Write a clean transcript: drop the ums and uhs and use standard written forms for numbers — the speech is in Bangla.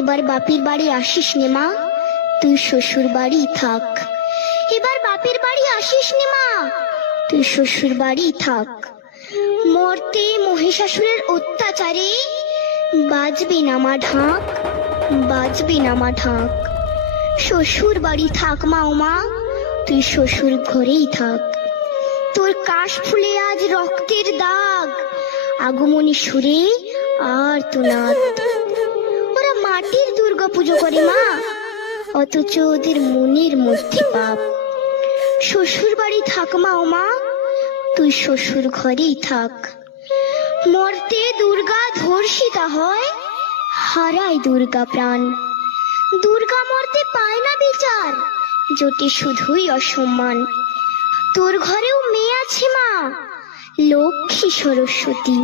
এবার বাপের বাড়ি আসিস নে মা, তুই শ্বশুর বাড়ি থাক। এবার বাপের বাড়ি আসিস নে মা, তুই শ্বশুর বাড়ি থাক। মর্তে মহিষাসুরের অত্যাচারে বাজবে না মা ঢাক, বাজবে না মা ঢাক। শ্বশুর বাড়ি থাক মা ও মা, তুই শ্বশুর ঘরেই থাক। তোর কাশ ফুলে আজ রক্তের দাগ, আগমনী সুরে আর তো নাথ। ওরা মাটির দুর্গা পুজো করে মা, অথচ ওদের মনের মধ্যে পাপ। শ্বশুর বাড়ি থাক মা ও মা, তুই শ্বশুর ঘরেই থাক। মর্তে দুর্গা ধর্ষিতা হয়, হারায় দুর্গা প্রাণ। দুর্গা মর্তে পায় না বিচার, জোটে শুধুই অসম্মান। তোর ঘরেও মেয়ে আছে মা, লক্ষ্মী সরস্বতী।